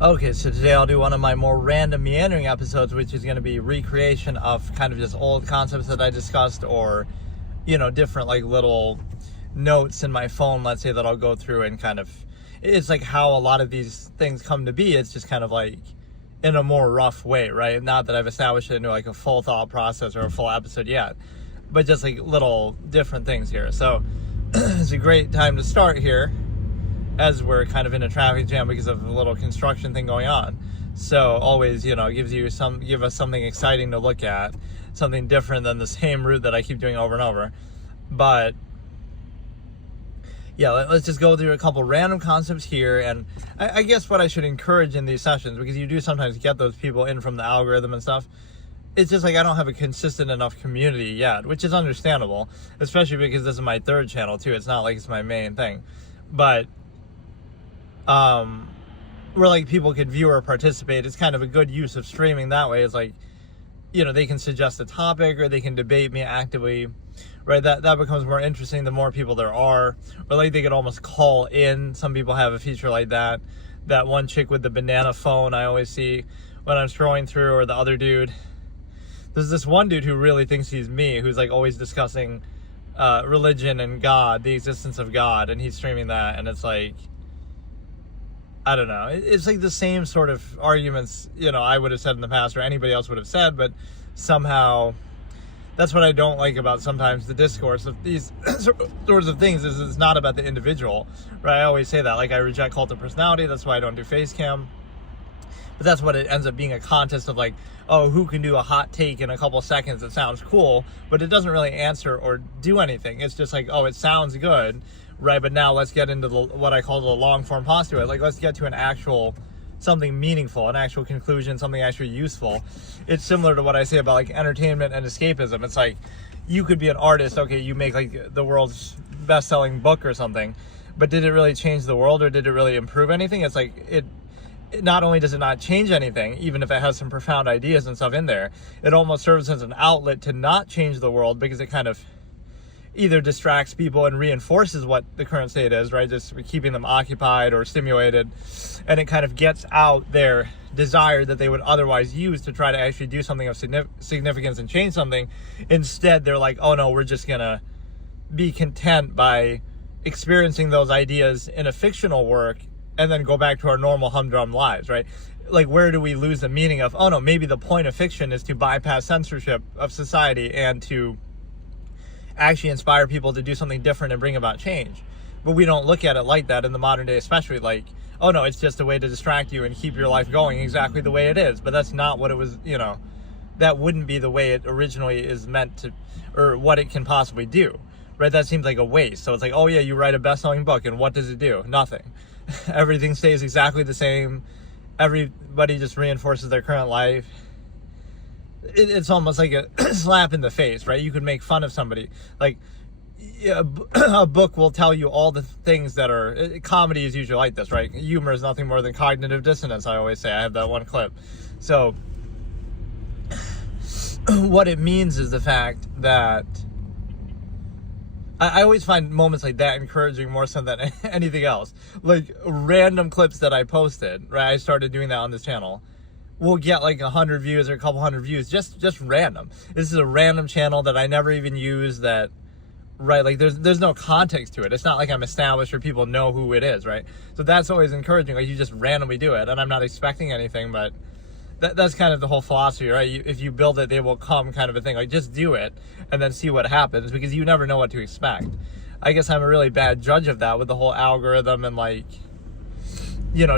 Okay, so today I'll do one of my more random meandering episodes, which is going to be recreation of kind of just old concepts that I discussed, or, different like little notes in my phone, let's say, that I'll go through and kind of, it's like how a lot of these things come to be. It's just kind of like in a more rough way, right? Not that I've established it into like a full thought process or a full episode yet, but just like little different things here. So it's a great time to start here, as we're kind of in a traffic jam because of a little construction thing going on. So always, give us something exciting to look at, something different than the same route that I keep doing over and over. But yeah, let's just go through a couple random concepts here. And I guess what I should encourage in these sessions, because you do sometimes get those people in from the algorithm and stuff, it's just like I don't have a consistent enough community yet, which is understandable, especially because this is my third channel too. It's not like it's my main thing. But where like people could view or participate, it's kind of a good use of streaming that way. It's like, they can suggest a topic or they can debate me actively, right? That becomes more interesting the more people there are. Or like they could almost call in. Some people have a feature like that. That one chick with the banana phone I always see when I'm scrolling through, or the other dude. There's this one dude who really thinks he's me, who's like always discussing religion and God, the existence of God, and he's streaming that, and it's like, I don't know. It's like the same sort of arguments, I would have said in the past, or anybody else would have said, but somehow that's what I don't like about sometimes the discourse of these sorts of things, is it's not about the individual, right? I always say that, like I reject cult of personality. That's why I don't do face cam. But that's what it ends up being, a contest of like, oh, who can do a hot take in a couple seconds that sounds cool, but it doesn't really answer or do anything. It's just like, oh, it sounds good, right? But now let's get into what I call the long form postulate. Like, let's get to an actual, something meaningful, an actual conclusion, something actually useful. It's similar to what I say about like entertainment and escapism. It's like, you could be an artist, okay, you make like the world's best-selling book or something, but did it really change the world, or did it really improve anything? It's like, it not only does it not change anything, even if it has some profound ideas and stuff in there, it almost serves as an outlet to not change the world, because it kind of either distracts people and reinforces what the current state is, right? Just keeping them occupied or stimulated, and it kind of gets out their desire that they would otherwise use to try to actually do something of significance and change something. Instead, they're like, oh no, we're just gonna be content by experiencing those ideas in a fictional work and then go back to our normal humdrum lives, right? Like, where do we lose the meaning of, oh no, maybe the point of fiction is to bypass censorship of society and to actually inspire people to do something different and bring about change. But we don't look at it like that in the modern day, especially. Like, oh no, it's just a way to distract you and keep your life going exactly the way it is. But that's not what it was, that wouldn't be the way it originally is meant to, or what it can possibly do, right? That seems like a waste. So it's like, oh yeah, you write a best-selling book, and what does it do? Nothing. Everything stays exactly the same. Everybody just reinforces their current life. It's almost like a slap in the face, right? You could make fun of somebody. Like, a book will tell you all the things that are... Comedy is usually like this, right? Humor is nothing more than cognitive dissonance, I always say. I have that one clip. So, what it means is the fact that... I always find moments like that encouraging more so than anything else. Like, random clips that I posted, right? I started doing that on this channel. We'll get like 100 views or a couple hundred views, just random. This is a random channel that I never even use, that, right? Like, there's no context to it. It's not like I'm established or people know who it is, right? So that's always encouraging. Like, you just randomly do it, and I'm not expecting anything, but that's kind of the whole philosophy, right? If you build it, they will come, kind of a thing. Like, just do it and then see what happens, because you never know what to expect. I guess I'm a really bad judge of that with the whole algorithm and, like,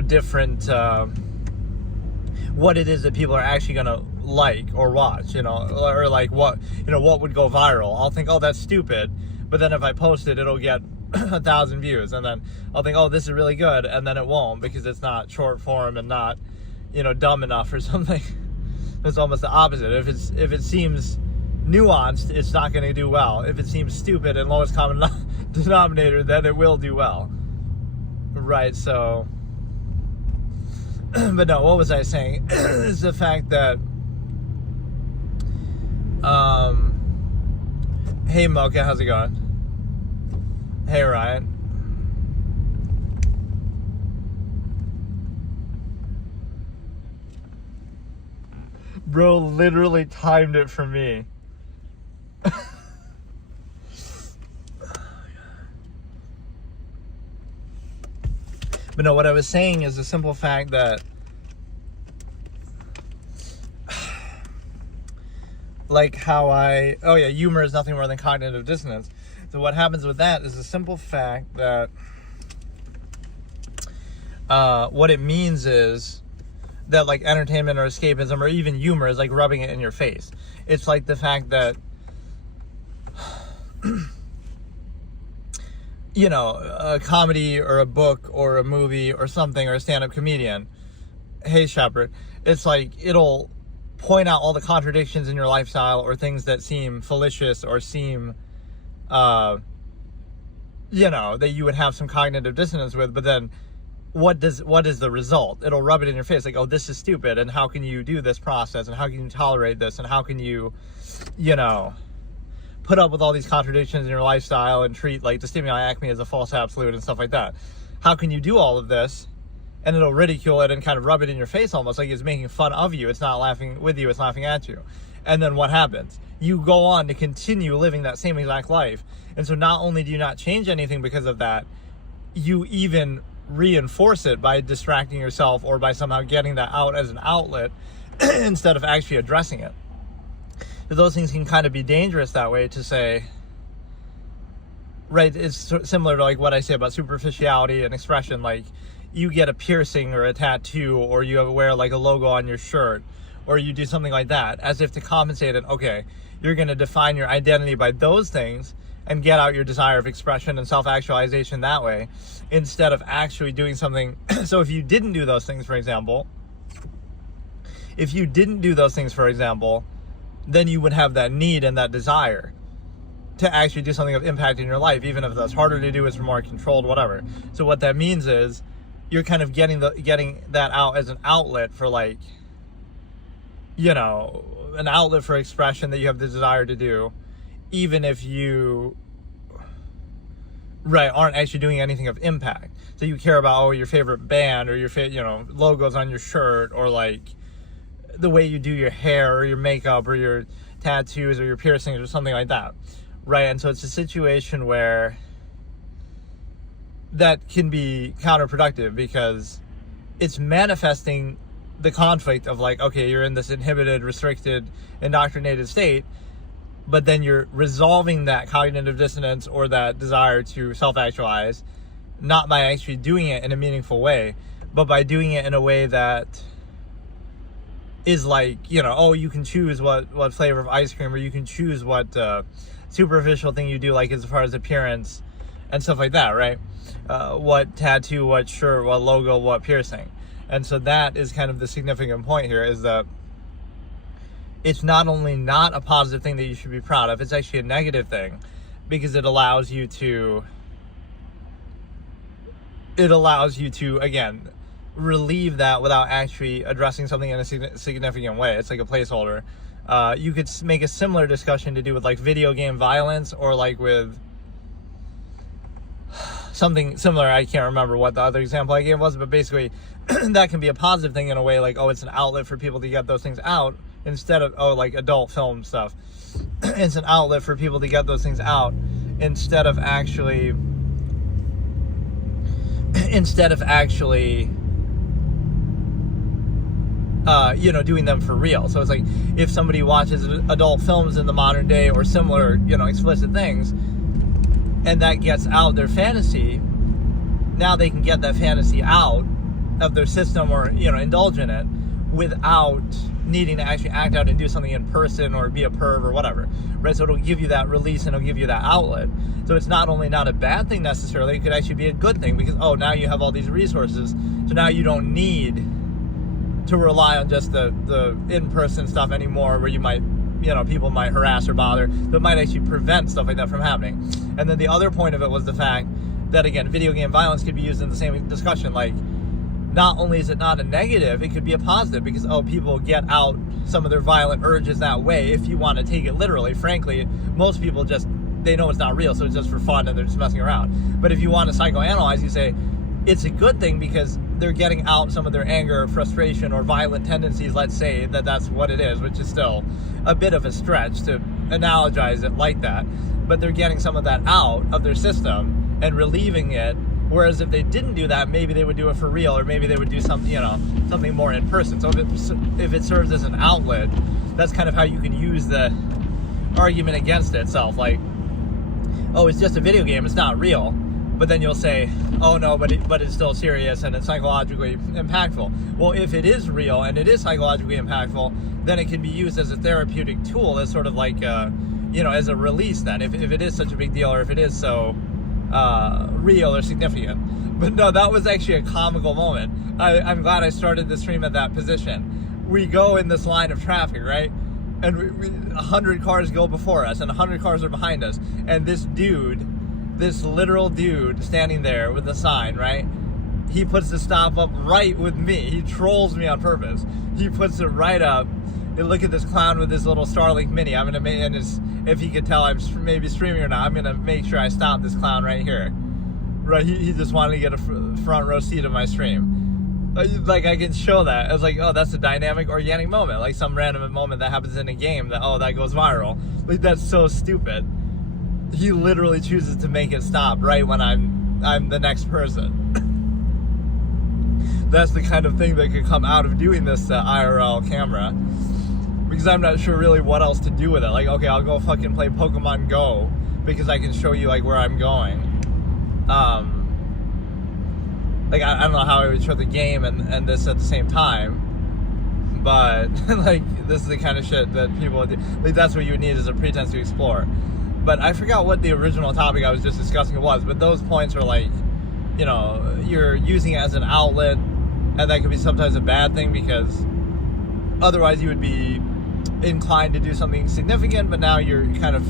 different, what it is that people are actually going to like or watch, or like what would go viral. I'll think, oh, that's stupid. But then if I post it, it'll get 1,000 views. And then I'll think, oh, this is really good. And then it won't, because it's not short form and not, dumb enough or something. It's almost the opposite. If it seems nuanced, it's not going to do well. If it seems stupid and lowest common denominator, then it will do well. Right, so... But no, what was I saying? It's the fact that... Hey, Mocha, how's it going? Hey, Ryan. Bro literally timed it for me. But no, what I was saying is the simple fact that like how humor is nothing more than cognitive dissonance. So what happens with that is the simple fact that what it means is that like entertainment or escapism or even humor is like rubbing it in your face. It's like the fact that you know, a comedy or a book or a movie or something or a stand-up comedian, hey Shepard, it's like it'll point out all the contradictions in your lifestyle or things that seem fallacious or seem you know, that you would have some cognitive dissonance with, but then what is the result? It'll rub it in your face like, oh, this is stupid, and how can you do this process, and how can you tolerate this, and how can you know, put up with all these contradictions in your lifestyle and treat like the stimuli acme as a false absolute and stuff like that. How can you do all of this? And it'll ridicule it and kind of rub it in your face almost like it's making fun of you. It's not laughing with you, it's laughing at you. And then what happens? You go on to continue living that same exact life. And so not only do you not change anything because of that, you even reinforce it by distracting yourself or by somehow getting that out as an outlet instead of actually addressing it. Those things can kind of be dangerous that way to say, right? It's similar to like what I say about superficiality and expression. Like you get a piercing or a tattoo, or you wear like a logo on your shirt, or you do something like that as if to compensate it. Okay, you're going to define your identity by those things and get out your desire of expression and self-actualization that way, instead of actually doing something. So if you didn't do those things, for example, then you would have that need and that desire to actually do something of impact in your life, even if that's harder to do, it's more controlled, whatever. So what that means is you're kind of getting that out as an outlet for, like, you know, an outlet for expression that you have the desire to do, even if you aren't actually doing anything of impact. So you care about your favorite band or your logos on your shirt, or like the way you do your hair or your makeup or your tattoos or your piercings or something like that, right? And so it's a situation where that can be counterproductive because it's manifesting the conflict of like, okay, you're in this inhibited, restricted, indoctrinated state, but then you're resolving that cognitive dissonance or that desire to self-actualize, not by actually doing it in a meaningful way, but by doing it in a way that is like, you can choose what flavor of ice cream, or you can choose what superficial thing you do, like as far as appearance and stuff like that, right? What tattoo, what shirt, what logo, what piercing. And so that is kind of the significant point here, is that it's not only not a positive thing that you should be proud of, it's actually a negative thing, because it allows you to, again, relieve that without actually addressing something in a significant way. It's like a placeholder. You could make a similar discussion to do with like video game violence, or like with something similar. I can't remember what the other example I gave was, but basically that can be a positive thing in a way, like, it's an outlet for people to get those things out, instead of, like adult film stuff. It's an outlet for people to get those things out instead of actually doing them for real. So it's like, if somebody watches adult films in the modern day or similar, explicit things, and that gets out their fantasy, now they can get that fantasy out of their system, or, indulge in it without needing to actually act out and do something in person or be a perv or whatever, right? So it'll give you that release and it'll give you that outlet. So it's not only not a bad thing necessarily, it could actually be a good thing, because, now you have all these resources, so now you don't need to rely on just the in-person stuff anymore, where you might, people might harass or bother, that might actually prevent stuff like that from happening. And then the other point of it was the fact that, again, video game violence could be used in the same discussion. Like, not only is it not a negative, it could be a positive, because, people get out some of their violent urges that way, if you want to take it literally. Frankly, most people they know it's not real, so it's just for fun and they're just messing around. But if you want to psychoanalyze, you say, it's a good thing because they're getting out some of their anger or frustration or violent tendencies, let's say that's what it is, which is still a bit of a stretch to analogize it like that, but they're getting some of that out of their system and relieving it. Whereas if they didn't do that, maybe they would do it for real, or maybe they would do something, something more in person. So if it serves as an outlet, that's kind of how you can use the argument against itself. Like, oh, it's just a video game, it's not real. But then you'll say, oh no, but it's still serious and it's psychologically impactful. Well, if it is real and it is psychologically impactful, then it can be used as a therapeutic tool, as sort of like, as a release then, if it is such a big deal, or if it is so real or significant. But no, that was actually a comical moment. I'm glad I started the stream at that position. We go in this line of traffic, right? And 100 cars go before us and 100 cars are behind us. And this literal dude standing there with a sign, right? He puts the stop up right with me. He trolls me on purpose. He puts it right up. And look at this clown with this little Starlink Mini. I'm gonna make, and if he could tell I'm maybe streaming or not, I'm gonna make sure I stop this clown right here. Right? He just wanted to get a front row seat of my stream. Like, I can show that. I was like, oh, that's a dynamic, organic moment. Like some random moment that happens in a game that goes viral. Like, that's so stupid. He literally chooses to make it stop right when I'm the next person. That's the kind of thing that could come out of doing this IRL camera, because I'm not sure really what else to do with it. Like, okay, I'll go fucking play Pokemon Go because I can show you like where I'm going. Like, I don't know how I would show the game and this at the same time, but like, this is the kind of shit that people would do. Like, that's what you would need as a pretense to explore. But I forgot what the original topic I was just discussing was, but those points are like, you're using it as an outlet, and that could be sometimes a bad thing, because otherwise you would be inclined to do something significant, but now you're kind of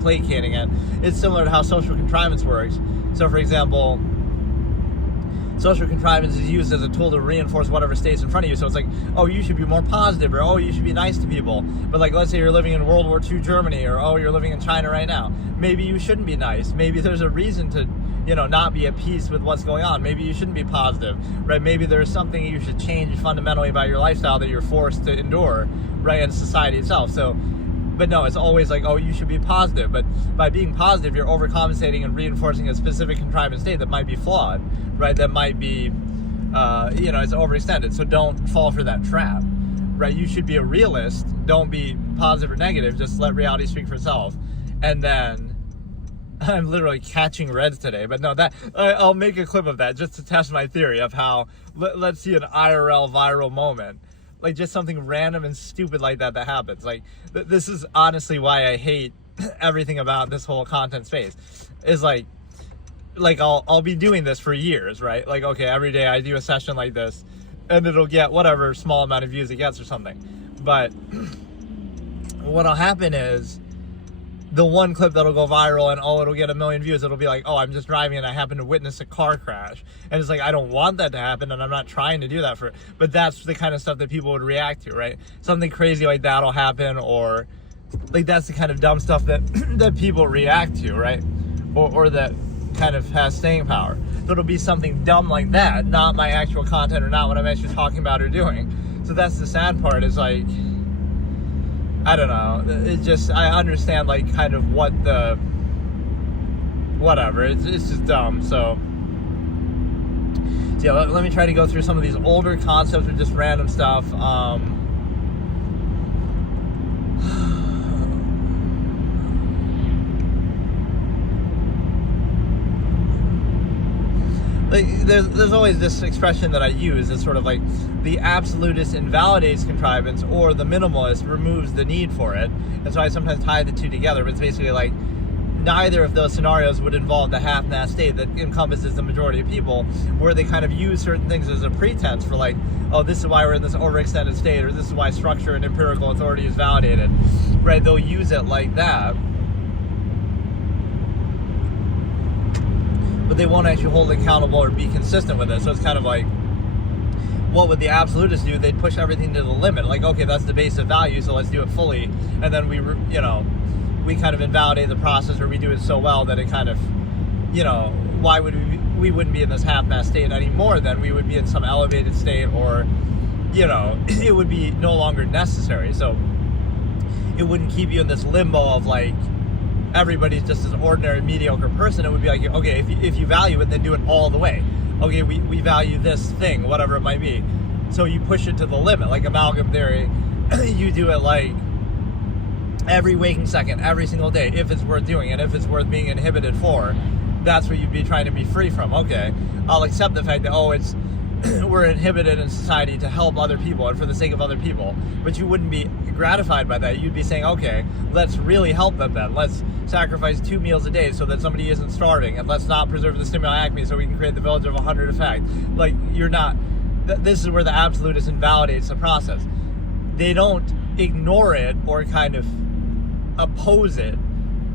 placating it. It's similar to how social contrivance works. So for example, social contrivance is used as a tool to reinforce whatever stays in front of you. So it's like, oh, you should be more positive, or oh, you should be nice to people. But like, let's say you're living in World War II Germany, or oh, you're living in China right now. Maybe you shouldn't be nice. Maybe there's a reason to, not be at peace with what's going on. Maybe you shouldn't be positive, right? Maybe there's something you should change fundamentally about your lifestyle that you're forced to endure, right, in society itself. So, but no, it's always like, oh, you should be positive. But by being positive, you're overcompensating and reinforcing a specific contrivance state that might be flawed, right? That might be, it's overextended. So don't fall for that trap, right? You should be a realist. Don't be positive or negative. Just let reality speak for itself. And then, I'm literally catching reds today, but no, I'll make a clip of that just to test my theory of how, let's see an IRL viral moment. Like, just something random and stupid like that happens. Like, this is honestly why I hate everything about this whole content space. Is like I'll be doing this for years, right? Like, okay, every day I do a session like this, and it'll get whatever small amount of views it gets or something. But what'll happen is, the one clip that'll go viral and it'll get 1 million views, it'll be like, oh, I'm just driving and I happen to witness a car crash. And it's like, I don't want that to happen, and I'm not trying to do that but that's the kind of stuff that people would react to, right? Something crazy like that'll happen, or like, that's the kind of dumb stuff that that people react to, right? Or that kind of has staying power. So it'll be something dumb like that, not my actual content, or not what I'm actually talking about or doing. So that's the sad part, is like, I don't know. I understand like kind of whatever. It's just dumb. So yeah, let me try to go through some of these older concepts or just random stuff. Like, there's always this expression that I use. It's sort of like, the absolutist invalidates contrivance, or the minimalist removes the need for it. And so I sometimes tie the two together, but it's basically like, neither of those scenarios would involve the half-assed state that encompasses the majority of people, where they kind of use certain things as a pretense for like, oh, this is why we're in this overextended state, or this is why structure and empirical authority is validated, right? They'll use it like that, but they won't actually hold it accountable or be consistent with it. So it's kind of like, what would the absolutists do? They'd push everything to the limit. Like, okay, that's the base of value, so let's do it fully. And then we kind of invalidate the process, or we do it so well that it kind of, why would we wouldn't be in this half-mast state anymore. Then we would be in some elevated state, or it would be no longer necessary. So it wouldn't keep you in this limbo of like everybody's just an ordinary mediocre person. It would be like, okay, if you value it, then do it all the way. Okay, we value this thing, whatever it might be. So you push it to the limit, like amalgam theory. You do it like every waking second, every single day, if it's worth doing and if it's worth being inhibited for. That's what you'd be trying to be free from. Okay, I'll accept the fact that, we're inhibited in society to help other people and for the sake of other people. But you wouldn't be gratified by that. You'd be saying, okay, let's really help them then. Let's sacrifice 2 meals a day so that somebody isn't starving, and let's not preserve the stimuli acme so we can create the village of 100 effect. Like, you're not... This is where the absolutist invalidates the process. They don't ignore it or kind of oppose it.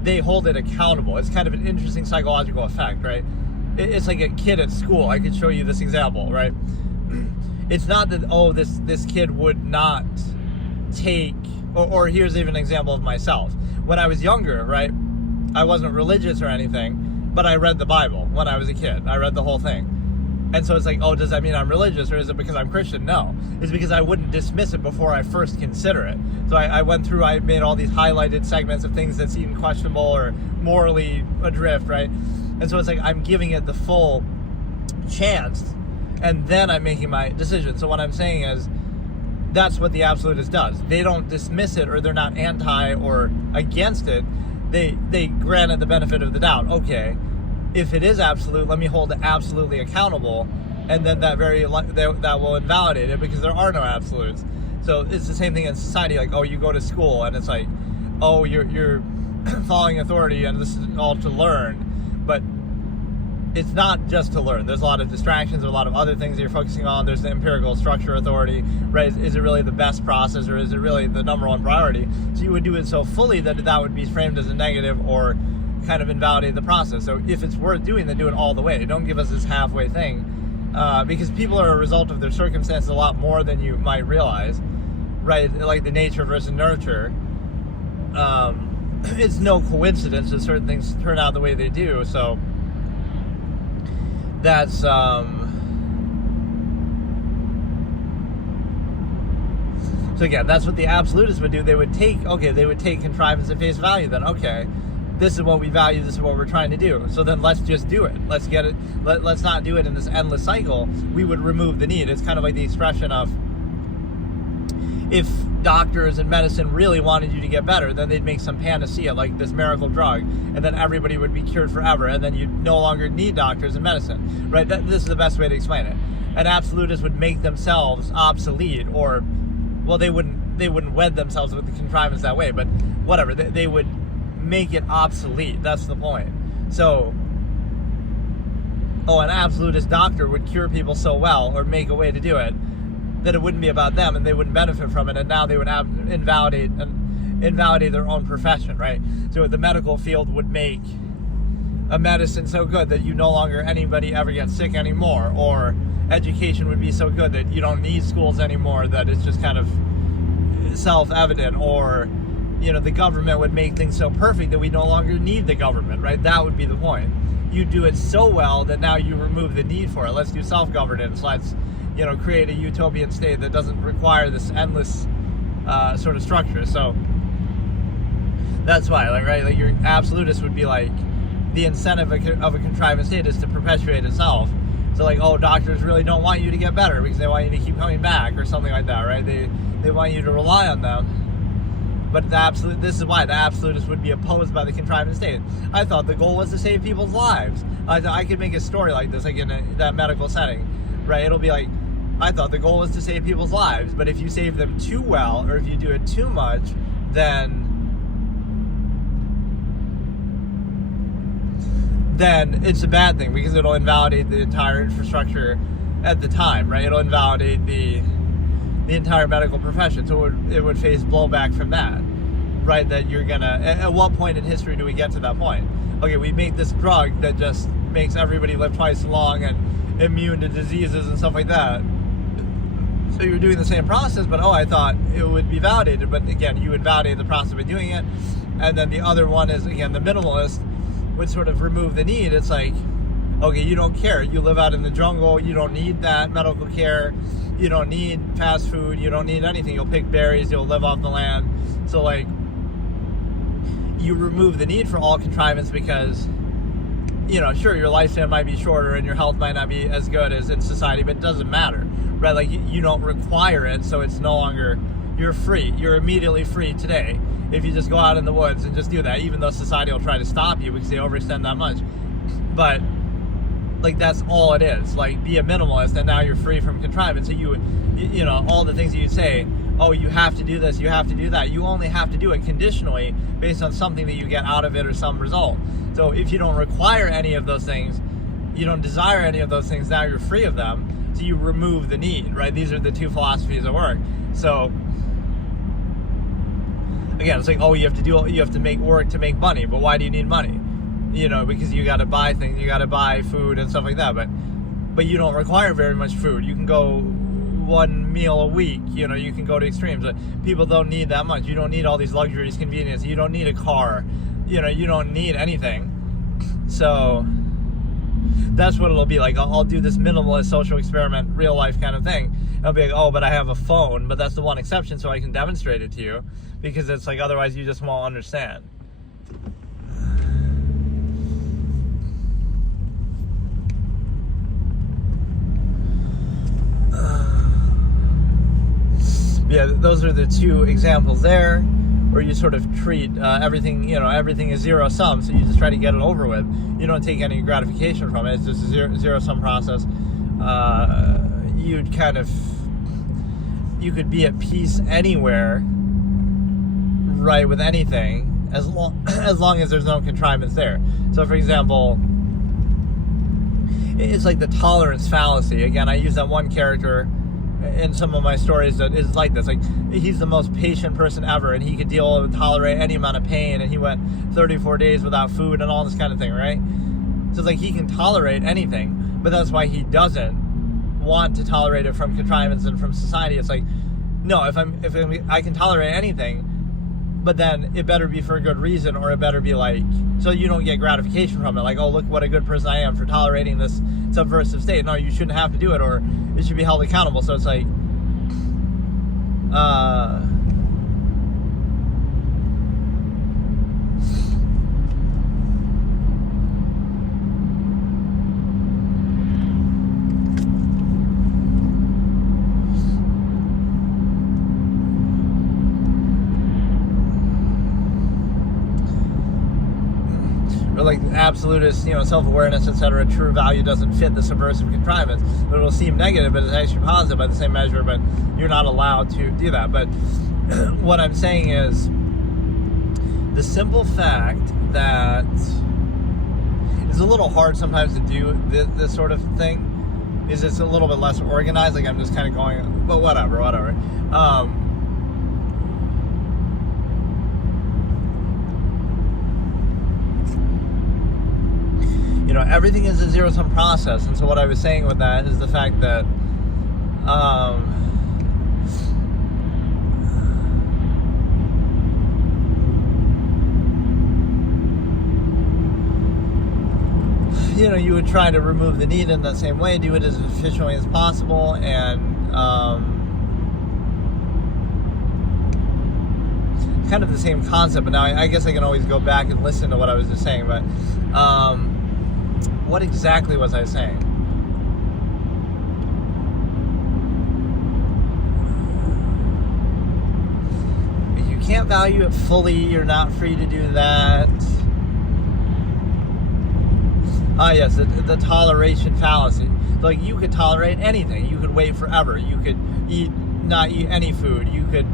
They hold it accountable. It's kind of an interesting psychological effect, right? It's like a kid at school. I could show you this example, right? It's not that, this kid would not take, or here's even an example of myself. When I was younger, right, I wasn't religious or anything, but I read the Bible when I was a kid. I read the whole thing. And so it's like, does that mean I'm religious, or is it because I'm Christian? No. It's because I wouldn't dismiss it before I first consider it. So I went through, I made all these highlighted segments of things that seemed questionable or morally adrift, right? And so it's like, I'm giving it the full chance, and then I'm making my decision. So what I'm saying is, that's what the absolutist does. They don't dismiss it, or they're not anti or against it. They grant it the benefit of the doubt. Okay, if it is absolute, let me hold it absolutely accountable, and then that will invalidate it, because there are no absolutes. So it's the same thing in society. Like, you go to school, and it's like, you're following authority, and this is all to learn. But it's not just to learn. There's a lot of distractions, there's a lot of other things that you're focusing on. There's the empirical structure authority, right? Is it really the best process, or is it really the number one priority? So you would do it so fully that would be framed as a negative, or kind of invalidate the process. So if it's worth doing, then do it all the way. Don't give us this halfway thing, because people are a result of their circumstances a lot more than you might realize, right? Like the nature versus nurture. It's no coincidence that certain things turn out the way they do. So that's so again, that's what the absolutists would do. They would take contrivance at face value. Then, okay, this is what we value, this is what we're trying to do, so then let's just do it. Let's get it. Let's not do it in this endless cycle. We would remove the need. It's kind of like the expression of, if doctors and medicine really wanted you to get better, then they'd make some panacea, like this miracle drug, and then everybody would be cured forever, and then you'd no longer need doctors and medicine, right? This is the best way to explain it. An absolutist would make themselves obsolete, or, they wouldn't wed themselves with the contrivance that way, but whatever, they would make it obsolete. That's the point. So, an absolutist doctor would cure people so well, or make a way to do it, that it wouldn't be about them, and they wouldn't benefit from it, and now they would invalidate their own profession, right? So the medical field would make a medicine so good that anybody ever gets sick anymore, or education would be so good that you don't need schools anymore, that it's just kind of self-evident, or the government would make things so perfect that we no longer need the government, right? That would be the point. You do it so well that now you remove the need for it. Let's do self-governance. Let's create a utopian state that doesn't require this endless sort of structure. So that's why, like your absolutist would be like, the incentive of a contrivance state is to perpetuate itself. So doctors really don't want you to get better because they want you to keep coming back, or something like that, right? They want you to rely on them. But this is why the absolutists would be opposed by the contrivance state. I thought the goal was to save people's lives. I could make a story like this, like in that medical setting, right? It'll be like, I thought the goal was to save people's lives, but if you save them too well, or if you do it too much, then it's a bad thing, because it'll invalidate the entire infrastructure at the time, right? It'll invalidate the entire medical profession. So it would face blowback from that, right? That you're gonna, at what point in history do we get to that point? Okay, we make this drug that just makes everybody live twice as long and immune to diseases and stuff like that. So you're doing the same process, but I thought it would be validated. But again, you would validate the process by doing it. And then the other one is, again, the minimalist would sort of remove the need. It's like, Okay, you don't care. You live out in the jungle. You don't need that medical care. You don't need fast food. You don't need anything. You'll pick berries. You'll live off the land. So, like, you remove the need for all contrivance because, sure, your lifespan might be shorter and your health might not be as good as in society, but it doesn't matter, right? Like, you don't require it, so it's no longer, you're free. You're immediately free today if you just go out in the woods and just do that, even though society will try to stop you because they overextend that much. But, like, that's all it is. Like, be a minimalist, and now you're free from contrivance. So you all the things that you say, oh, you have to do this, you have to do that. You only have to do it conditionally based on something that you get out of it or some result. So if you don't require any of those things, you don't desire any of those things, now you're free of them. So you remove the need, right? These are the two philosophies at work. So again, it's like, oh, you have to make work to make money. But why do you need money? Because you got to buy things, you got to buy food and stuff like that. But you don't require very much food. You can go one meal a week, you can go to extremes. But people don't need that much. You don't need all these luxuries, convenience. You don't need a car. You don't need anything. So that's what it'll be like. I'll do this minimalist social experiment, real life kind of thing. I'll be like, oh, but I have a phone. But that's the one exception, so I can demonstrate it to you. Because it's like, otherwise you just won't understand. Yeah, those are the two examples there, where you sort of treat everything, everything is zero sum, so you just try to get it over with. You don't take any gratification from it. It's just a zero sum process. You could be at peace anywhere, right, with anything, as long as there's no contrivance there. So, for example, it's like the tolerance fallacy. Again, I use that one character in some of my stories that is like this. Like, he's the most patient person ever, and he could tolerate any amount of pain, and he went 34 days without food and all this kind of thing, right? So it's like he can tolerate anything, but that's why he doesn't want to tolerate it from contrivance and from society. It's like, no, if I can tolerate anything, but then it better be for a good reason, or it better be like, so you don't get gratification from it. Like, oh, look what a good person I am for tolerating this subversive state. No, you shouldn't have to do it, or it should be held accountable. So it's like, like absolutist, self-awareness, etc. True value doesn't fit the subversive contrivance, but it'll seem negative, but it's actually positive by the same measure. But you're not allowed to do that. But what I'm saying is, the simple fact that it's a little hard sometimes to do this sort of thing is it's a little bit less organized. Like, I'm just kind of going, but whatever. Everything is a zero-sum process. And so what I was saying with that is the fact that you would try to remove the need in the same way, do it as efficiently as possible, and kind of the same concept. But now I guess I can always go back and listen to what I was just saying. But what exactly was I saying? If you can't value it fully, you're not free to do that. Yes, the toleration fallacy. Like, you could tolerate anything. You could wait forever. You could not eat any food. You could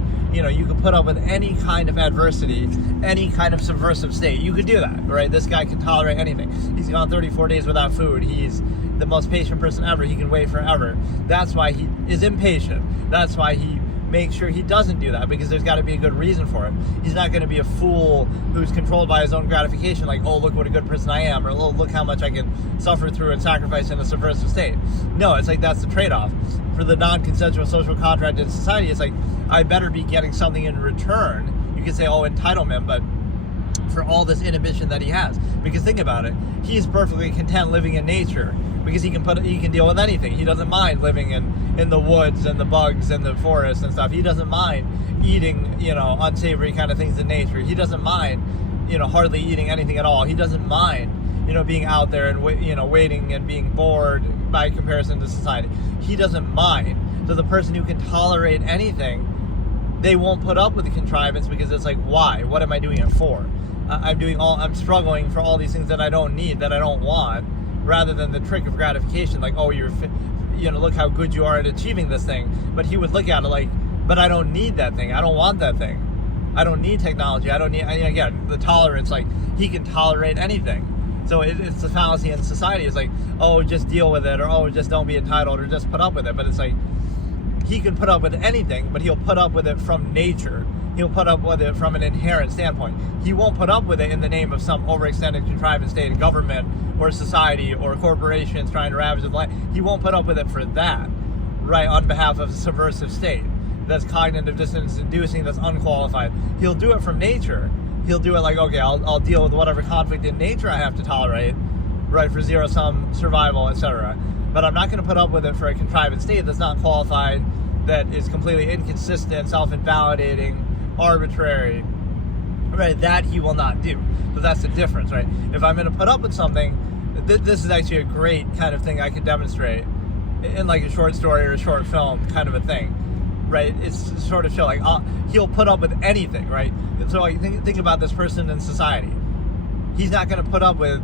put up with any kind of adversity, any kind of subversive state. You could do that, right? This guy can tolerate anything. He's gone 34 days without food. He's the most patient person ever. He can wait forever. That's why he is impatient. That's why he makes sure he doesn't do that, because there's got to be a good reason for it. He's not going to be a fool who's controlled by his own gratification, like, oh, look what a good person I am, or oh, look how much I can suffer through and sacrifice in a subversive state. No, it's like, that's the trade-off. For the non-consensual social contract in society, it's like, I better be getting something in return. You could say, oh, entitlement, but for all this inhibition that he has. Because think about it, he's perfectly content living in nature because he can deal with anything. He doesn't mind living in the woods and the bugs and the forest and stuff. He doesn't mind eating, unsavory kind of things in nature. He doesn't mind, hardly eating anything at all. He doesn't mind, being out there and waiting and being bored by comparison to society. He doesn't mind. So the person who can tolerate anything, they won't put up with the contrivance because it's like, why? What am I doing it for? I'm struggling for all these things that I don't need, that I don't want, rather than the trick of gratification, like, oh, look how good you are at achieving this thing. But he would look at it like, but I don't need that thing. I don't want that thing. I don't need technology. Again, the tolerance, like, he can tolerate anything. So it's the fallacy in society. It's like, oh, just deal with it, or oh, just don't be entitled, or just put up with it. But it's like, he can put up with anything, but he'll put up with it from nature. He'll put up with it from an inherent standpoint. He won't put up with it in the name of some overextended contrivance state of government or society or corporations trying to ravage his life. He won't put up with it for that, right, on behalf of a subversive state that's cognitive dissonance inducing, that's unqualified. He'll do it from nature. He'll do it like, okay, I'll deal with whatever conflict in nature I have to tolerate, right, for zero-sum survival, etc. But I'm not going to put up with it for a contrivance state that's not qualified, that is completely inconsistent, self-invalidating, arbitrary, right? That he will not do. So that's the difference, right? If I'm going to put up with something, this is actually a great kind of thing I could demonstrate in like a short story or a short film kind of a thing, right? It's sort of show like he'll put up with anything, right? And so I think about this person in society. He's not going to put up with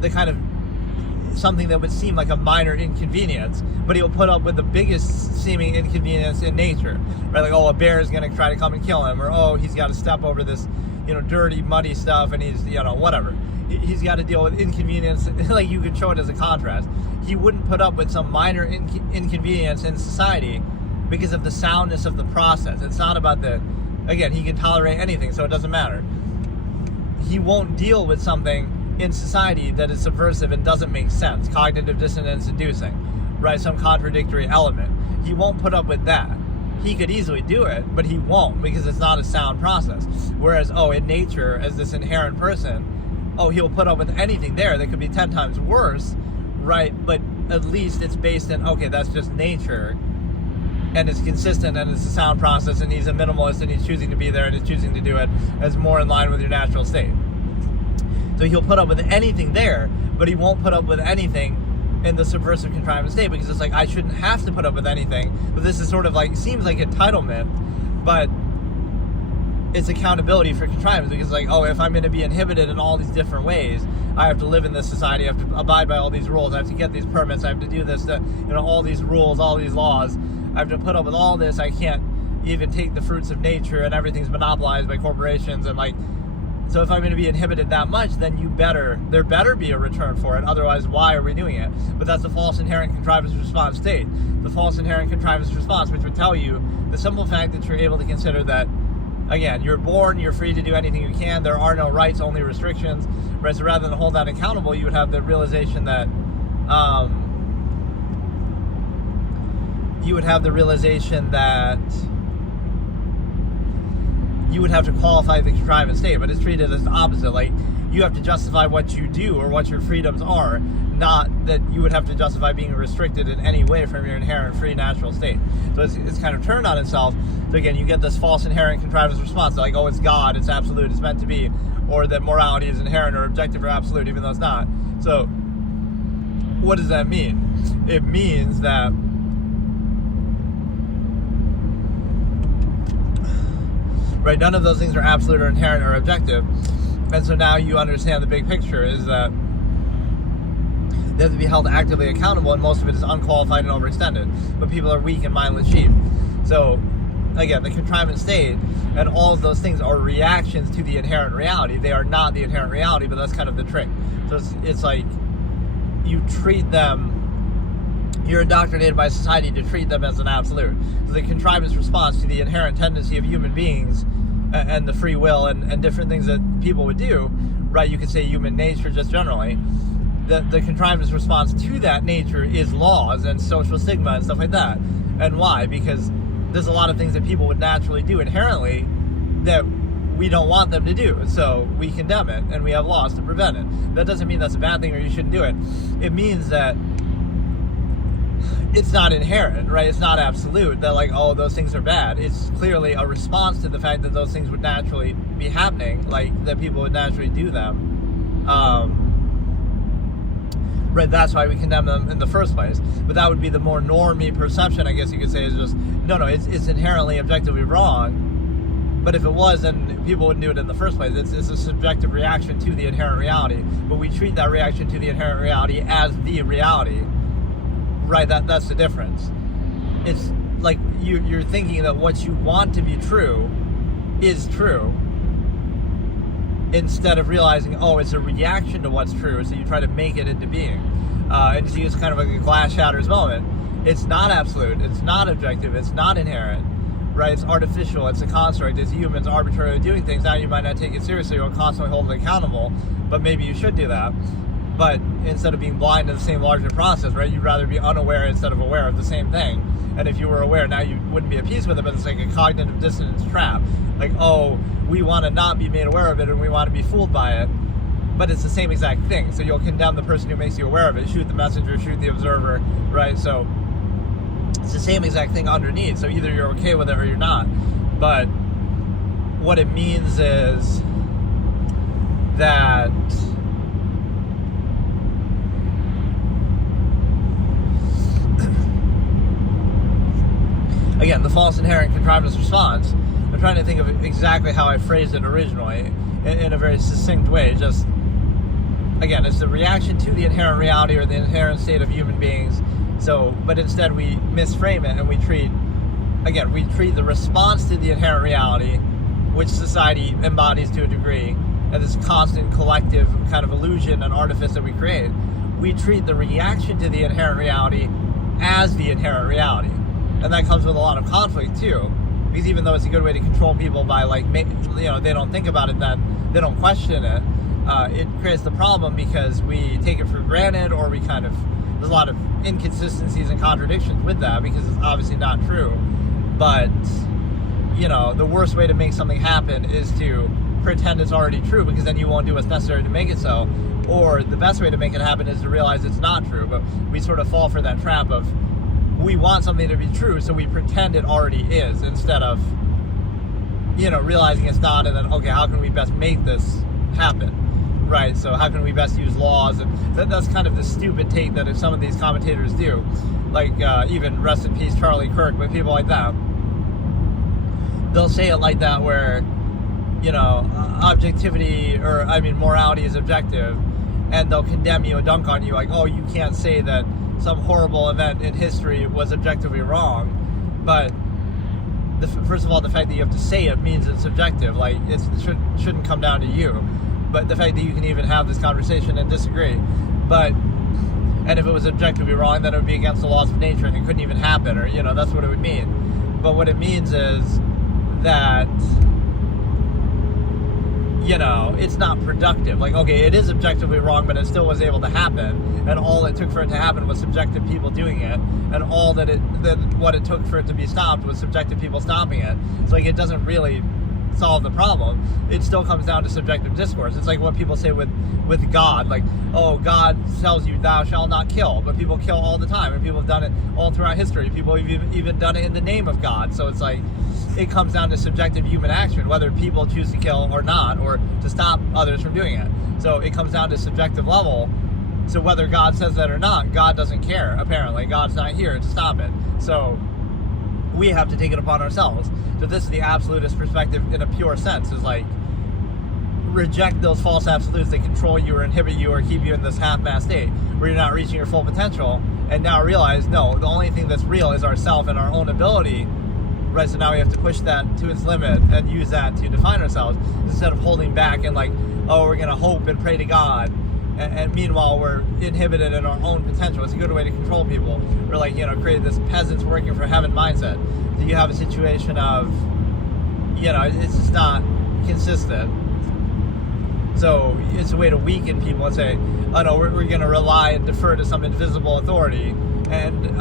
the kind of something that would seem like a minor inconvenience, but he'll put up with the biggest seeming inconvenience in nature, right? Like, oh, a bear is going to try to come and kill him, or oh, he's got to step over this, dirty, muddy stuff, and he's, whatever. He's got to deal with inconvenience. Like, you could show it as a contrast. He wouldn't put up with some minor inconvenience in society because of the soundness of the process. It's not about again, he can tolerate anything, so it doesn't matter. He won't deal with something in society that is subversive and doesn't make sense, cognitive dissonance inducing, right? Some contradictory element. He won't put up with that. He could easily do it, but he won't because it's not a sound process. Whereas, in nature, as this inherent person, he'll put up with anything there that could be 10 times worse, right? But at least it's based in, okay, that's just nature, and it's consistent, and it's a sound process, and he's a minimalist, and he's choosing to be there, and he's choosing to do it as more in line with your natural state. So he'll put up with anything there, but he won't put up with anything in the subversive contrivance state because it's like, I shouldn't have to put up with anything. But this is sort of like, seems like entitlement, but it's accountability for contrivance because like, if I'm going to be inhibited in all these different ways, I have to live in this society, I have to abide by all these rules, I have to get these permits, I have to do this, all these rules, all these laws, I have to put up with all this. I can't even take the fruits of nature and everything's monopolized by corporations and like, so if I'm going to be inhibited that much, then there better be a return for it. Otherwise, why are we doing it? But that's the false inherent contrivance response state. The false inherent contrivance response, which would tell you the simple fact that you're able to consider that, again, you're born, you're free to do anything you can. There are no rights, only restrictions. Right? So rather than hold that accountable, you would have the realization that you would have to qualify the contrivance state, but it's treated as the opposite. Like, you have to justify what you do or what your freedoms are, not that you would have to justify being restricted in any way from your inherent free natural state. So it's kind of turned on itself. So again, you get this false inherent contrivance response, like, oh, it's God, it's absolute, it's meant to be, or that morality is inherent or objective or absolute, even though it's not. So what does that mean? It means that right, none of those things are absolute or inherent or objective. And so now you understand the big picture is that they have to be held actively accountable, and most of it is unqualified and overextended. But people are weak and mindless sheep. So, again, the contrivance state and all of those things are reactions to the inherent reality. They are not the inherent reality, but that's kind of the trick. So it's like you treat them, you're indoctrinated by society to treat them as an absolute. So the contrivance response to the inherent tendency of human beings and the free will and different things that people would do, right? You could say human nature just generally. The contrivance response to that nature is laws and social stigma and stuff like that. And why? Because there's a lot of things that people would naturally do inherently that we don't want them to do. So we condemn it, and we have laws to prevent it. That doesn't mean that's a bad thing or you shouldn't do it. It means that it's not inherent, right? It's not absolute that like, oh, those things are bad. It's clearly a response to the fact that those things would naturally be happening, like that people would naturally do them. Right, that's why we condemn them in the first place. But that would be the more normie perception, I guess you could say, is just, no, it's inherently objectively wrong. But if it was, then people wouldn't do it in the first place. It's a subjective reaction to the inherent reality. But we treat that reaction to the inherent reality as the reality. Right, that's the difference. It's like you're thinking that what you want to be true is true, instead of realizing, oh, it's a reaction to what's true, so you try to make it into being. And you see it's kind of like a glass shatters moment. It's not absolute, it's not objective, it's not inherent, right? It's artificial, it's a construct, it's humans arbitrarily doing things. Now you might not take it seriously or constantly hold it accountable, but maybe you should do that. But instead of being blind to the same larger process, right, you'd rather be unaware instead of aware of the same thing. And if you were aware, now you wouldn't be at peace with it, but it's like a cognitive dissonance trap. Like, oh, we want to not be made aware of it and we want to be fooled by it, but it's the same exact thing. So you'll condemn the person who makes you aware of it, shoot the messenger, shoot the observer, right? So it's the same exact thing underneath. So either you're okay with it or you're not. But what it means is that again, the false inherent contrivance response, I'm trying to think of exactly how I phrased it originally in a very succinct way. Just, again, it's the reaction to the inherent reality or the inherent state of human beings. So, but instead we misframe it and we treat the response to the inherent reality, which society embodies to a degree, and this constant collective kind of illusion and artifice that we create. We treat the reaction to the inherent reality as the inherent reality. And that comes with a lot of conflict too, because even though it's a good way to control people by they don't think about it, then they don't question it. It creates the problem because we take it for granted, or there's a lot of inconsistencies and contradictions with that because it's obviously not true. But the worst way to make something happen is to pretend it's already true, because then you won't do what's necessary to make it so. Or the best way to make it happen is to realize it's not true. But we sort of fall for that trap of, we want something to be true, so we pretend it already is, instead of, realizing it's not, and then, okay, how can we best make this happen, right? So how can we best use laws? And that's kind of the stupid take that some of these commentators do, like even rest in peace Charlie Kirk, but people like that, they'll say it like that, where, morality is objective, and they'll condemn you and dunk on you, like, oh, you can't say that some horrible event in history was objectively wrong. But first of all, the fact that you have to say it means it's subjective. Like, it shouldn't come down to you. But the fact that you can even have this conversation and disagree. And if it was objectively wrong, then it would be against the laws of nature and it couldn't even happen, or, that's what it would mean. But what it means is that, it's not productive. Like, okay, it is objectively wrong, but it still was able to happen, and all it took for it to happen was subjective people doing it, and all what it took for it to be stopped was subjective people stopping it. It's like, it doesn't really solve the problem. It still comes down to subjective discourse. It's like what people say with God, like, oh, God tells you thou shalt not kill, but people kill all the time, and people have done it all throughout history. People have even done it in the name of God. So it's like, it comes down to subjective human action, whether people choose to kill or not, or to stop others from doing it. So it comes down to subjective level. So whether God says that or not, God doesn't care, apparently. God's not here to stop it. So we have to take it upon ourselves. So this is the absolutist perspective in a pure sense, is like, reject those false absolutes that control you or inhibit you or keep you in this half-mast state where you're not reaching your full potential, and now realize, no, the only thing that's real is ourself and our own ability, right? So now we have to push that to its limit and use that to define ourselves, instead of holding back and like, oh, we're going to hope and pray to God, and meanwhile we're inhibited in our own potential. It's a good way to control people. We're like, create this peasants working for heaven mindset. So you have a situation of, it's just not consistent. So it's a way to weaken people and say, oh no, we're going to rely and defer to some invisible authority and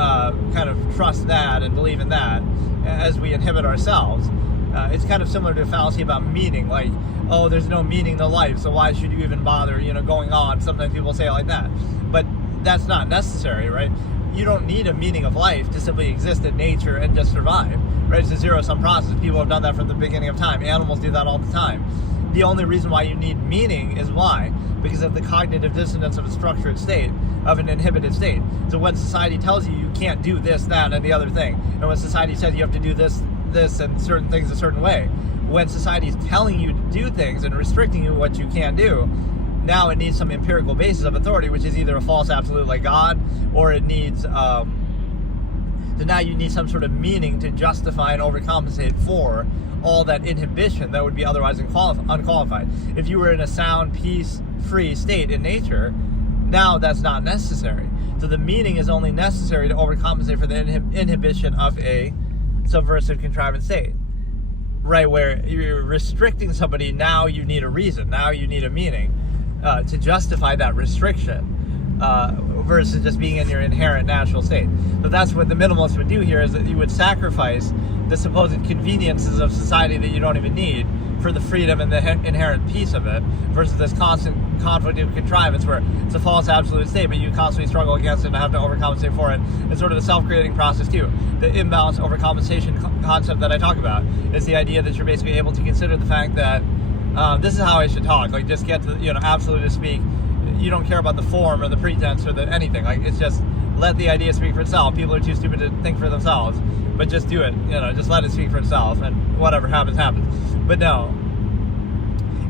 kind of trust that and believe in that as we inhibit ourselves. It's kind of similar to a fallacy about meaning, like, oh, there's no meaning to life, so why should you even bother, going on? Sometimes people say it like that, but that's not necessary, right? You don't need a meaning of life to simply exist in nature and just survive, right? It's a zero-sum process. People have done that from the beginning of time. Animals do that all the time. The only reason why you need meaning is why? Because of the cognitive dissonance of a structured state, of an inhibited state. So when society tells you you can't do this, that, and the other thing, and when society says you have to do this, and certain things a certain way, when society is telling you to do things and restricting you what you can do, now it needs some empirical basis of authority, which is either a false absolute like God, or it needs, so now you need some sort of meaning to justify and overcompensate for all that inhibition that would be otherwise unqualified. If you were in a sound, peace-free state in nature, now that's not necessary. So the meaning is only necessary to overcompensate for the inhibition of a subversive contrivance state. Right, where you're restricting somebody, now you need a reason, now you need a meaning to justify that restriction, versus just being in your inherent natural state. But that's what the minimalist would do here, is that you would sacrifice the supposed conveniences of society that you don't even need for the freedom and the inherent peace of it, versus this constant conflict of contrivance where it's a false absolute state, but you constantly struggle against it and have to overcompensate for it. It's sort of a self-creating process too. The imbalance overcompensation concept that I talk about is the idea that you're basically able to consider the fact that this is how I should talk, like just get to, absolutist speak. You don't care about the form or the pretense or anything. Like, it's just let the idea speak for itself. People are too stupid to think for themselves, but just do it. Just let it speak for itself, and whatever happens, happens. But no,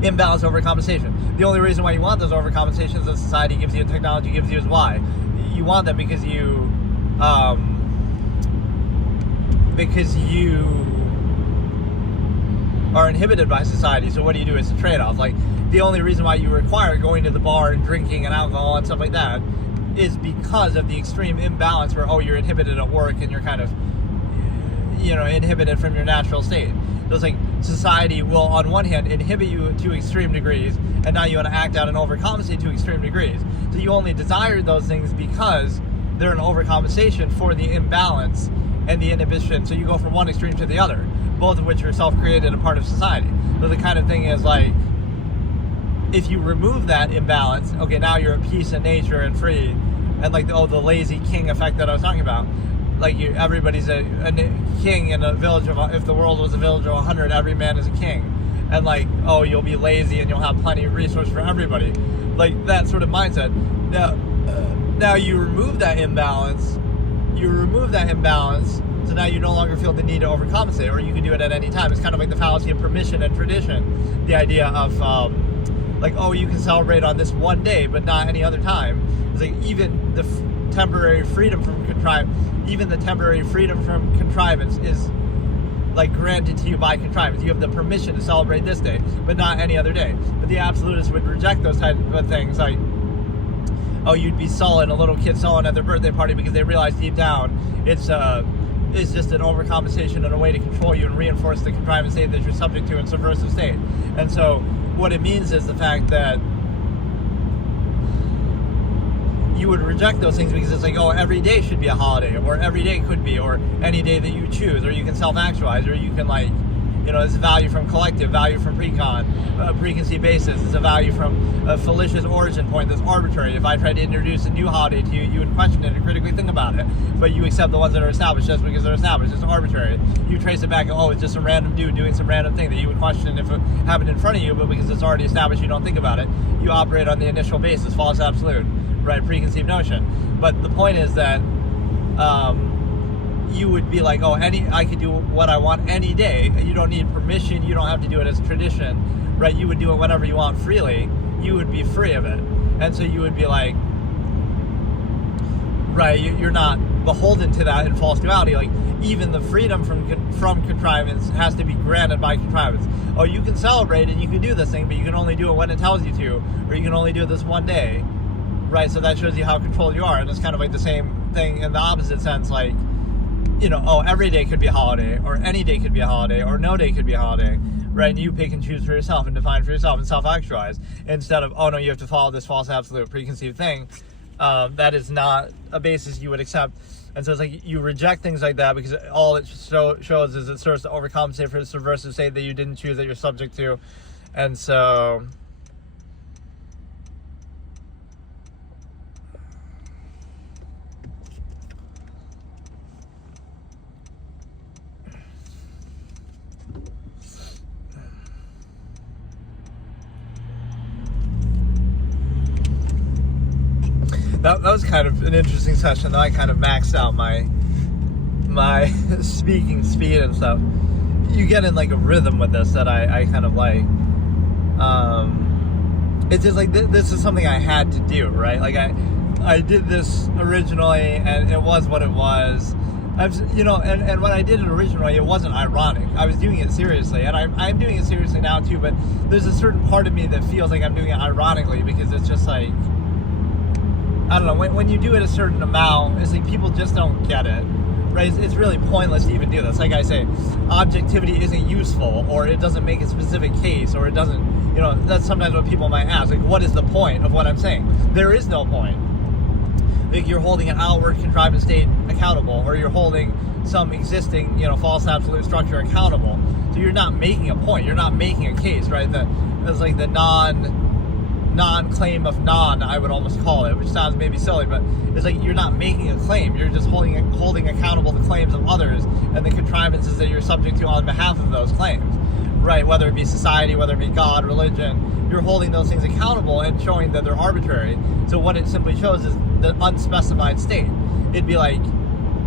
imbalance overcompensation. The only reason why you want those overcompensations that society gives you and technology gives you is why. You want them because you are inhibited by society. So what do? It's a trade-off. Like, the only reason why you require going to the bar and drinking and alcohol and stuff like that is because of the extreme imbalance where, you're inhibited at work and you're kind of, inhibited from your natural state. So it's like society will, on one hand, inhibit you to extreme degrees, and now you want to act out and overcompensate to extreme degrees. So you only desire those things because they're an overcompensation for the imbalance and the inhibition. So you go from one extreme to the other, both of which are self-created and part of society. So the kind of thing is like, if you remove that imbalance, now you're at peace in nature and free, and like the lazy king effect that I was talking about. Like, everybody's a king in a village of, if the world was a village of 100, every man is a king. And like, you'll be lazy and you'll have plenty of resource for everybody. Like, that sort of mindset. Now you remove that imbalance. So now you no longer feel the need to overcompensate, or you can do it at any time. It's kind of like the fallacy of permission and tradition. The idea of, you can celebrate on this one day, but not any other time. It's like, even the temporary freedom from contrivance is like granted to you by contrivance. You have the permission to celebrate this day, but not any other day. But the absolutists would reject those type of things, like, you'd be sullen, a little kid sullen at their birthday party, because they realize deep down it's just an overcompensation and a way to control you and reinforce the contrivance state that you're subject to in subversive state. And so what it means is the fact that you would reject those things because it's like, every day should be a holiday, or every day could be, or any day that you choose, or you can self-actualize, or you can it's value from collective, value from preconceived basis. It's a value from a fallacious origin point that's arbitrary. If I tried to introduce a new holiday to you, you would question it and critically think about it, but you accept the ones that are established just because they're established. It's arbitrary. You trace it back and, it's just some random dude doing some random thing that you would question if it happened in front of you, but because it's already established, you don't think about it. You operate on the initial basis, false absolute, right, preconceived notion. But the point is that you would be like, I could do what I want any day. You don't need permission. You don't have to do it as tradition, right? You would do it whenever you want freely. You would be free of it. And so you would be like, right, you're not beholden to that in false duality. Like, even the freedom from contrivance has to be granted by contrivance. You can celebrate and you can do this thing, but you can only do it when it tells you to, or you can only do it this one day, right? So that shows you how controlled you are. And it's kind of like the same thing in the opposite sense, like, every day could be a holiday, or any day could be a holiday, or no day could be a holiday, right? And you pick and choose for yourself and define for yourself and self-actualize, instead of, no, you have to follow this false absolute preconceived thing. That is not a basis you would accept And so it's like you reject things like that because all it shows is it serves to overcompensate for the subversive state that you didn't choose, that you're subject to. And so that was kind of an interesting session, though. I kind of maxed out my speaking speed and stuff. You get in like a rhythm with this that I kind of like. It's just like this is something I had to do, right? Like I did this originally, and it was what it was. And when I did it originally, it wasn't ironic. I was doing it seriously, and I'm doing it seriously now too. But there's a certain part of me that feels like I'm doing it ironically, because it's just like, I don't know, when you do it a certain amount, it's like people just don't get it, right? It's really pointless to even do this. Like I say, objectivity isn't useful, or it doesn't make a specific case, or it doesn't, that's sometimes what people might ask. Like, what is the point of what I'm saying? There is no point. Like, you're holding an outward contrivance state accountable, or you're holding some existing, false absolute structure accountable. So you're not making a point. You're not making a case, right? That's like the non-claim of non, I would almost call it, which sounds maybe silly, but it's like you're not making a claim. You're just holding accountable the claims of others and the contrivances that you're subject to on behalf of those claims, right? Whether it be society, whether it be God, religion, you're holding those things accountable and showing that they're arbitrary. So what it simply shows is the unspecified state. It'd be like,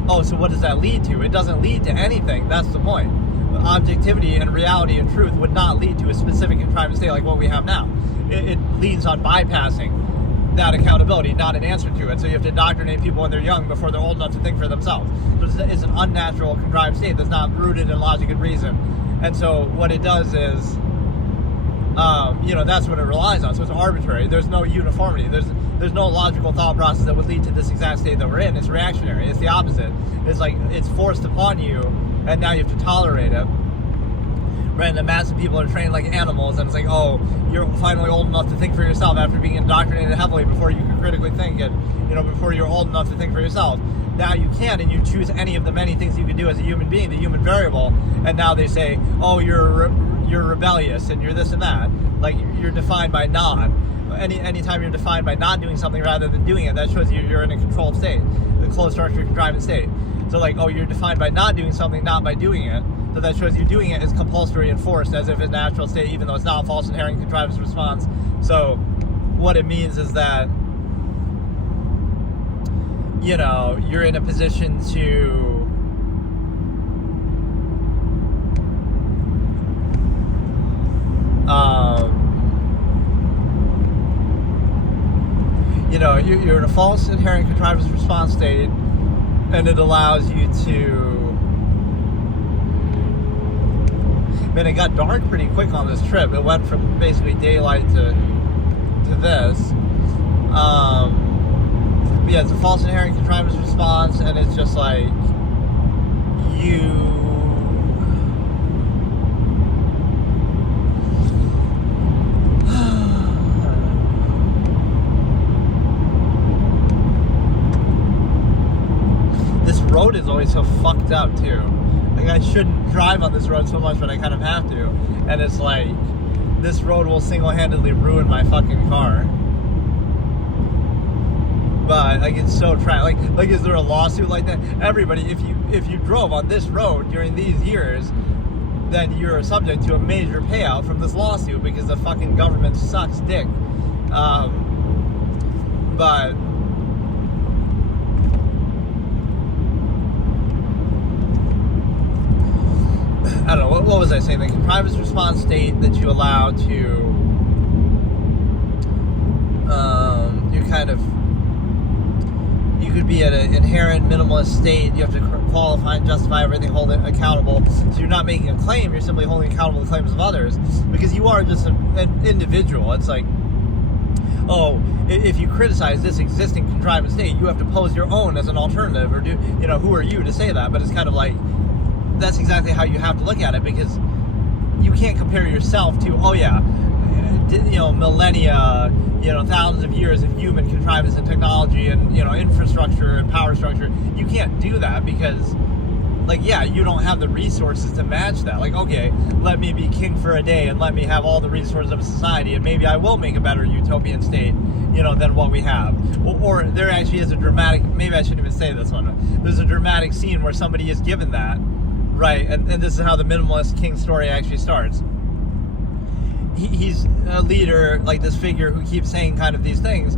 oh, so what does that lead to? It doesn't lead to anything. That's the point. Objectivity and reality and truth would not lead to a specific contrivance state like what we have now. It leans on bypassing that accountability, not an answer to it. So you have to indoctrinate people when they're young before they're old enough to think for themselves. So it's an unnatural, contrived state that's not rooted in logic and reason. And so what it does is, that's what it relies on. So it's arbitrary. There's no uniformity. There's no logical thought process that would lead to this exact state that we're in. It's reactionary. It's the opposite. It's like it's forced upon you, and now you have to tolerate it. Right, and the mass of people are trained like animals, and it's like, oh, you're finally old enough to think for yourself after being indoctrinated heavily before you can critically think, and before you're old enough to think for yourself. Now you can, and you choose any of the many things you can do as a human being, the human variable, and now they say, oh, you're rebellious, and you're this and that. Like, you're defined by not. Anytime you're defined by not doing something rather than doing it, that shows you're in a controlled state, the closed structure contrivance state. So like, oh, you're defined by not doing something, not by doing it. So that shows you doing it is compulsory and forced, as if it's a natural state, even though it's not a false inherent contrivance response. So what it means is that, you're in a position to you're in a false inherent contrivance response state, and it allows you to. Man, it got dark pretty quick on this trip. It went from basically daylight to this. But yeah, it's a false inherent contrivance response, and it's just like This road is always so fucked up too. Like, I shouldn't drive on this road so much, but I kind of have to. And it's like, this road will single-handedly ruin my fucking car. But like, it's so tragic. Like, is there a lawsuit like that? Everybody, if you drove on this road during these years, then you're subject to a major payout from this lawsuit because the fucking government sucks dick. But I don't know, what was I saying? The contrivance response state that you allow to, you could be at an inherent minimalist state. You have to qualify and justify everything, hold it accountable. So you're not making a claim, you're simply holding accountable the claims of others, because you are just an individual. It's like, oh, if you criticize this existing contrivance state, you have to pose your own as an alternative, or who are you to say that? But it's kind of like, that's exactly how you have to look at it, because you can't compare yourself to, oh yeah, millennia, thousands of years of human contrivance and technology and, infrastructure and power structure. You can't do that because, you don't have the resources to match that. Okay, let me be king for a day and let me have all the resources of a society, and maybe I will make a better utopian state, than what we have. Or there actually is a dramatic, maybe I shouldn't even say this one, there's a dramatic scene where somebody is given that, right? And this is how the minimalist king story actually starts. He's a leader, this figure who keeps saying kind of these things,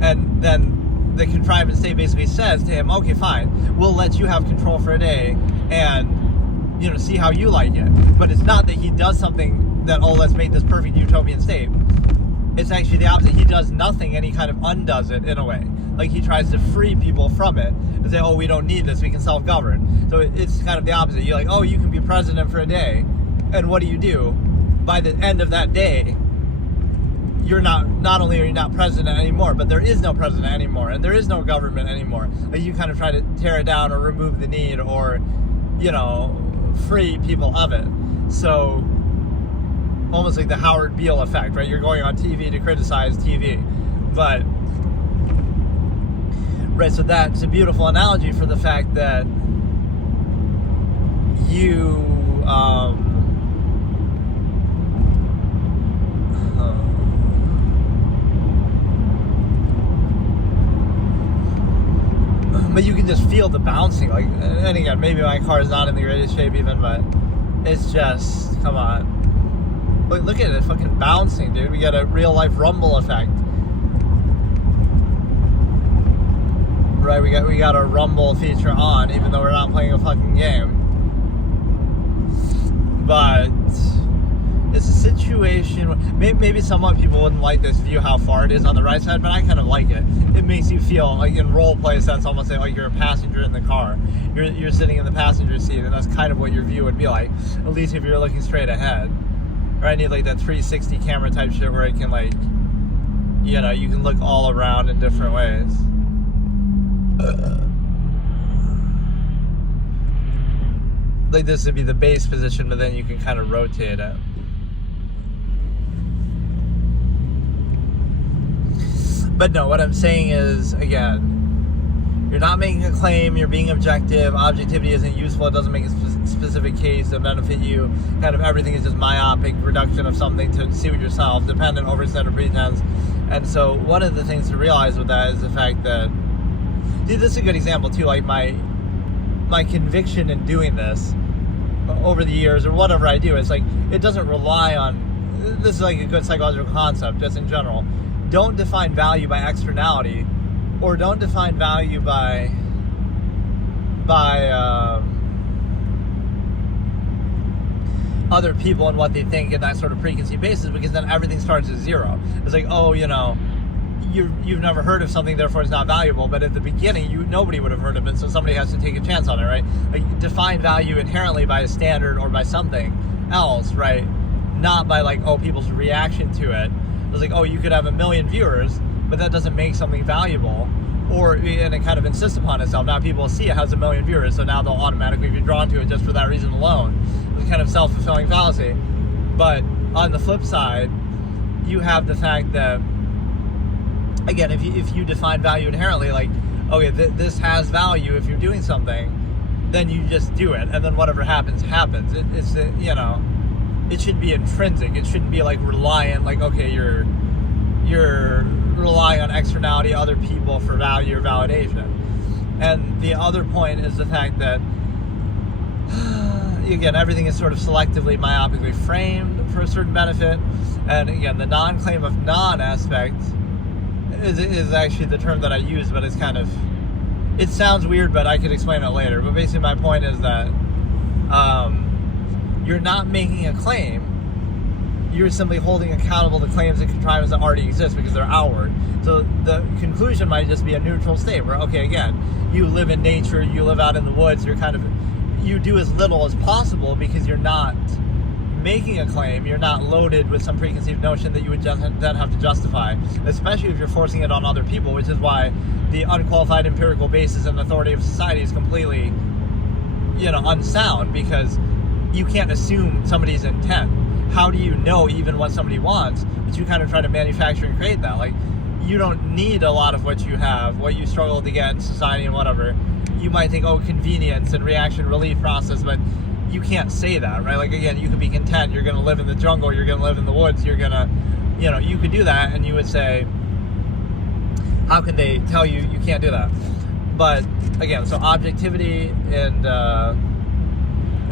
and then the contrivance state basically says to him, okay, fine, we'll let you have control for a day and, see how you like it. But it's not that he does something that, let's make this perfect utopian state. It's actually the opposite. He does nothing and he kind of undoes it in a way. He tries to free people from it and say, we don't need this, we can self-govern. So it's kind of the opposite. You're like, you can be president for a day. And what do? By the end of that day, you're not only are you not president anymore, but there is no president anymore, and there is no government anymore. You kind of try to tear it down or remove the need or, free people of it. So almost like the Howard Beale effect, right? You're going on TV to criticize TV. But, right, so that's a beautiful analogy for the fact that you, but you can just feel the bouncing, and again, maybe my car is not in the greatest shape even, but it's just, come on. Look at it, fucking bouncing, dude. We got a real life rumble effect. Right, we got a rumble feature on, even though we're not playing a fucking game. But it's a situation, maybe somewhat people wouldn't like this view how far it is on the right side, but I kind of like it. It makes you feel in role play sense, almost like you're a passenger in the car. You're sitting in the passenger seat, and that's kind of what your view would be like, at least if you're looking straight ahead. Or I need that 360 camera type shit where it can you can look all around in different ways. This would be the base position, but then you can kind of rotate it. But no, what I'm saying is, again, you're not making a claim, you're being objective. Objectivity isn't useful, it doesn't make a specific case to benefit you. Kind of everything is just myopic reduction of something to suit yourself, dependent, overset, or pretense. And so one of the things to realize with that is the fact that, this is a good example too, my conviction in doing this over the years, or whatever I do, it's it doesn't rely on, this is a good psychological concept just in general. Don't define value by externality, or don't define value by other people and what they think in that sort of preconceived basis, because then everything starts at zero. It's you've never heard of something, therefore it's not valuable. But at the beginning, nobody would have heard of it, so somebody has to take a chance on it, right? Define value inherently by a standard or by something else, right? Not by people's reaction to it. It's you could have 1 million viewers, but that doesn't make something valuable. And it kind of insists upon itself. Now people see it has 1 million viewers, so now they'll automatically be drawn to it just for that reason alone. It's kind of self-fulfilling fallacy. But on the flip side, you have the fact that, again, if you define value inherently, this has value if you're doing something, then you just do it, and then whatever happens, happens. It should be intrinsic. It shouldn't be reliant, you're relying on externality, other people for value or validation. And the other point is the fact that, again, everything is sort of selectively, myopically framed for a certain benefit. And again, the non-claim of non-aspect is actually the term that I use, but it's kind of, it sounds weird, but I could explain it later. But basically my point is that you're not making a claim, you're simply holding accountable the claims and contrivances that already exist because they're outward. So the conclusion might just be a neutral state where, okay, again, you live in nature, you live out in the woods, you do as little as possible because you're not making a claim, you're not loaded with some preconceived notion that you would then have to justify, especially if you're forcing it on other people, which is why the unqualified empirical basis and authority of society is completely, unsound, because you can't assume somebody's intent. how do you know even what somebody wants? But you kind of try to manufacture and create that. Like, you don't need a lot of what you have, what you struggle to get in society and whatever. You might think, oh, convenience and reaction relief process, but you can't say that, right? Like, again, you could be content. You're going to live in the jungle. You're going to live in the woods. You're going to, you could do that, and you would say, how can they tell you you can't do that? But again, so objectivity and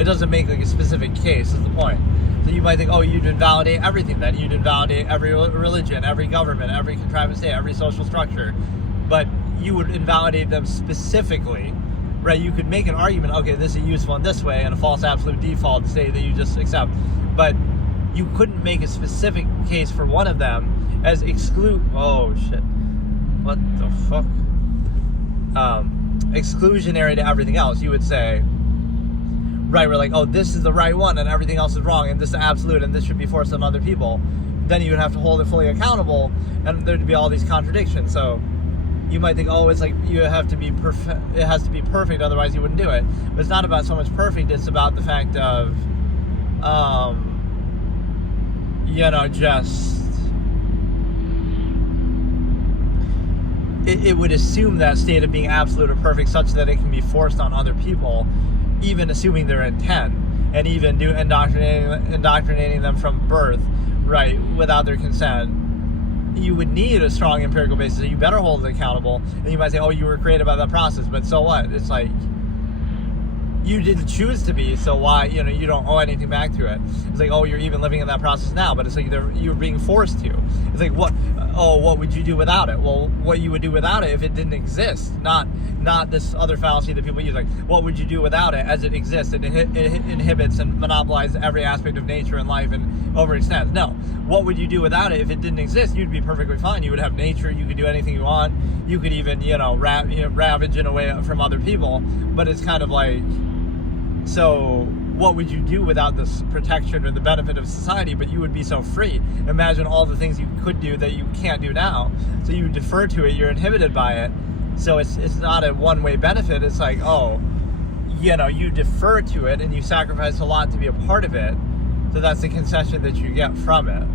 it doesn't make like a specific case is the point. So you might think, oh, you'd invalidate everything then. You'd invalidate every religion, every government, every contrivance state, every social structure. But you would invalidate them specifically, right? You could make an argument, okay, this is useful in this way, and a false absolute default state that you just accept. But you couldn't make a specific case for one of them as oh shit. What the fuck? Exclusionary to everything else. You would say, right, we're like, oh, this is the right one and everything else is wrong and this is absolute and this should be forced on other people. Then you would have to hold it fully accountable and there'd be all these contradictions. So you might think, oh, it's like you have to be perfect. It has to be perfect, otherwise you wouldn't do it. But it's not about so much perfect. It's about the fact of, just it would assume that state of being absolute or perfect such that it can be forced on other people, even assuming their intent, and even indoctrinating them from birth, right, without their consent. You would need a strong empirical basis, so you better hold it accountable. And you might say, oh, you were created by that process, but so what? It's like, you didn't choose to be, so why, you don't owe anything back to it. It's like, oh, you're even living in that process now, but it's like you're being forced to. It's like, what would you do without it? Well, what you would do without it if it didn't exist, not this other fallacy that people use, like, what would you do without it as it exists and it inhibits and monopolizes every aspect of nature and life and overextends. No, what would you do without it if it didn't exist? You'd be perfectly fine. You would have nature, you could do anything you want, you could even, ravage in a way from other people, but it's kind of like, so what would you do without this protection or the benefit of society? But you would be so free. Imagine all the things you could do that you can't do now. So you defer to it, you're inhibited by it. So it's not a one-way benefit. It's like, oh, you defer to it and you sacrifice a lot to be a part of it. So that's the concession that you get from it.